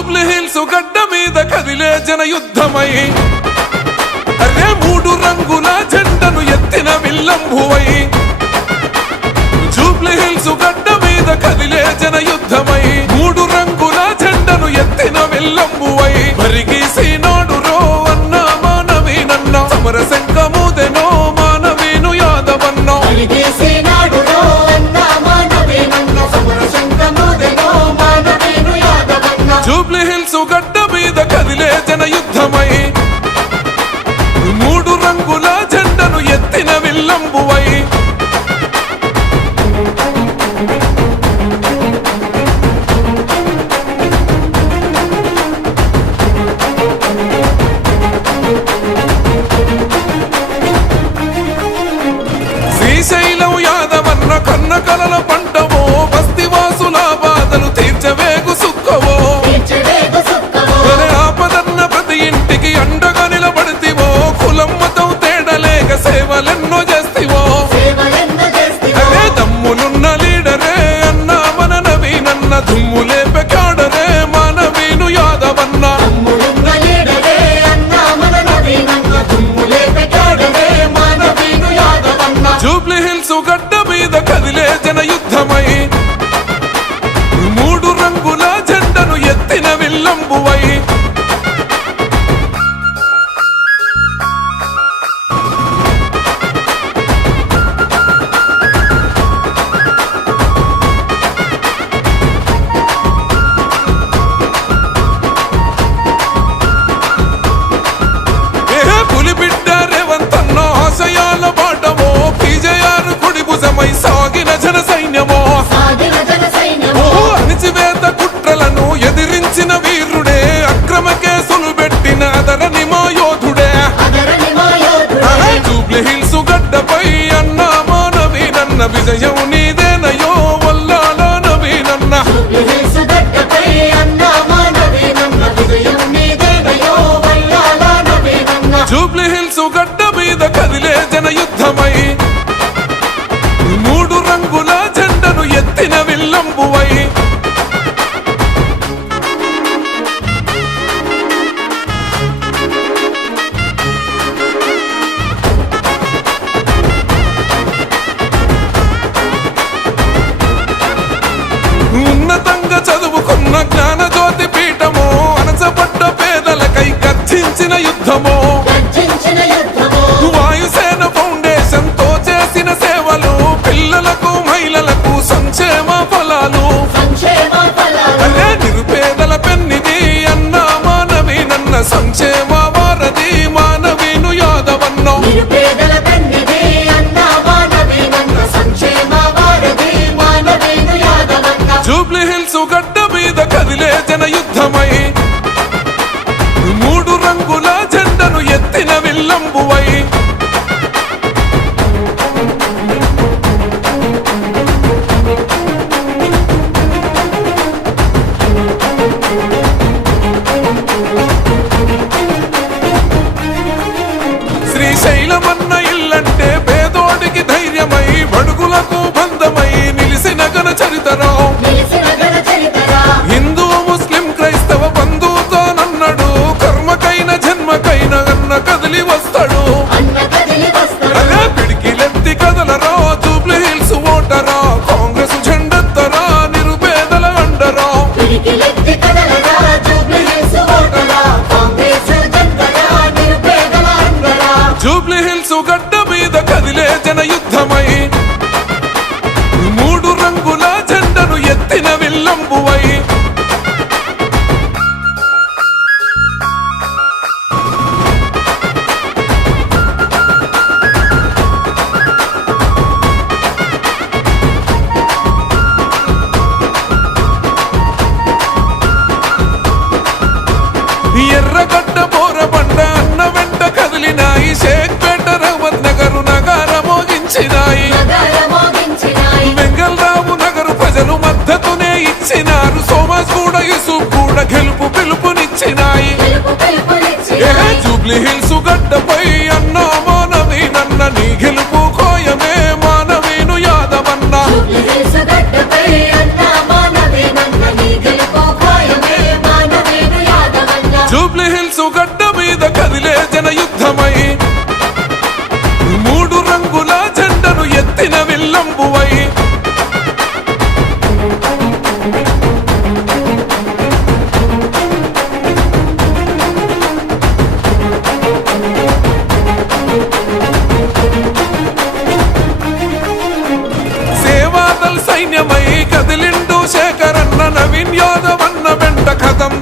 Jubilee hills గడ్డ మీద కదిలే జన యుద్ధమై అరే మూడు రంగుల జెండను ఎత్తిన విల్లంబువై జూబ్లీ హిల్స్ గడ్డ మీద కదిలే జన యుద్ధమై మూడు రంగుల జెండను ఎత్తిన విల్లంబువై మరిగీసి నాడు రో అన్న మానవీనన్న సమర శంఖమూదెనో మానవీను యాదవన్న జూబ్లీ హిల్స్ గడ్డ మీద కదిలే జన యుద్ధమై మూడు రంగుల జెండను ఎత్తిన విల్లంబువై శ్రీశైలం యాదవన్న కన్న కలల పంటవో బస్తివాసుల బాధలు తీర్చవేగు సుక్కవో ఆపదన్న ప్రతి ఇంటికి అండగా నిలబడితివో కులం మతం తేడలేక సేవలెన్నో చేస్తివో అరే దమ్ములున్న లీడరే అన్న మన నవీనన్న దుమ్ములే పెకాడరే మానవీను యాదవన్న జూబ్లీ హిల్స్ గడ్డ మీద కదిలే జన యుద్ధమై మూడు రంగుల జెండను ఎత్తిన విల్లంబువై పులిబిడ్డ రేవంతన్న ఆశయాల బాటమో విజయాలు కుడి భుజమై సాగిన జన సైన్యమో అణిచివేత కుట్రలను ఎదిరించిన వీరుడే అక్రమ కేసులు పెట్టిన అదరని మా యోధుడే జూబ్లీ హిల్స్ గడ్డపై అన్న మానవీనన్న విజయం నీదేనయో వల్లాల నవీనన్న జూబ్లీ హిల్స్ గడ్డ మీద కదిలే జన యుద్ధమై మూడు రంగుల జెండను ఎత్తిన విల్లంబువై ఉన్నతంగా చదువుకున్న జ్ఞాన జ్యోతి పీఠమో అనసపడ్డ పేదలకై గర్జించిన యుద్ధమో వాయుసేన ఫౌండేషన్ తో చేసిన సేవలు పిల్లలకు మహిళలకు సంక్షేమ ఫలాలు అరే నిరుపేదల పెన్నిది అన్న మానవీనన్న సంక్షేమ వారధి మానవీను యాదవన్న జూబ్లీ హిల్స్ గడ్డ మీద కదిలే జన యుద్ధమై మూడు రంగుల జెండను ఎత్తిన విల్లంబువై శ్రీశైలమన్న ఇల్లంటే పేదోడికి ధైర్యమై బడుగులకు బంధమై నిలిసిన ఘన చరితరా హిందూ ముస్లిం క్రైస్తవ బంధువుతోనన్నాడు కర్మకైన జన్మకైన అన్న కదిలి వస్తాడు అరే పిడికిలెత్తి కదలరా జూబ్లీ హిల్స్ ఓటరా కాంగ్రెస్ జెండెత్తరా నిరుపేదల అండరా జూబ్లీ హిల్స్ గడ్డ మీద కదిలే జన యుద్ధమై మూడు రంగుల జెండను ఎత్తిన విల్లంబువై ఎర్రగడ్డ బోరబండ అన్న వెంట కదిలినాయి షేక్పేట రహమత్ నగరు నగార మోగించినాయి వెంగళరావు నగరు ప్రజలు మద్దతునే ఇచ్చినారు సోమాజ్ కూడా యూసుఫ్ కూడా గెలుపు పిలుపునిచ్చినాయి జూబ్లీ హిల్స్ గడ్డపై అన్న మానవీనన్న నీ గెలుపు కోయమే మానవీను యాదవన్న జూబ్లీ హిల్స్ గడ్డపై అన్న మానవీనన్న నీ గెలుపు కోయమే మానవీను గడ్డ మీద కదిలే జనయుద్ధమై మూడు రంగుల జెండను ఎత్తిన విల్లంబువై సేవాదల్ సైన్యమై కదిలిండు శేఖరన్న నవీన్ యాదవ్ అన్న వెంట కదం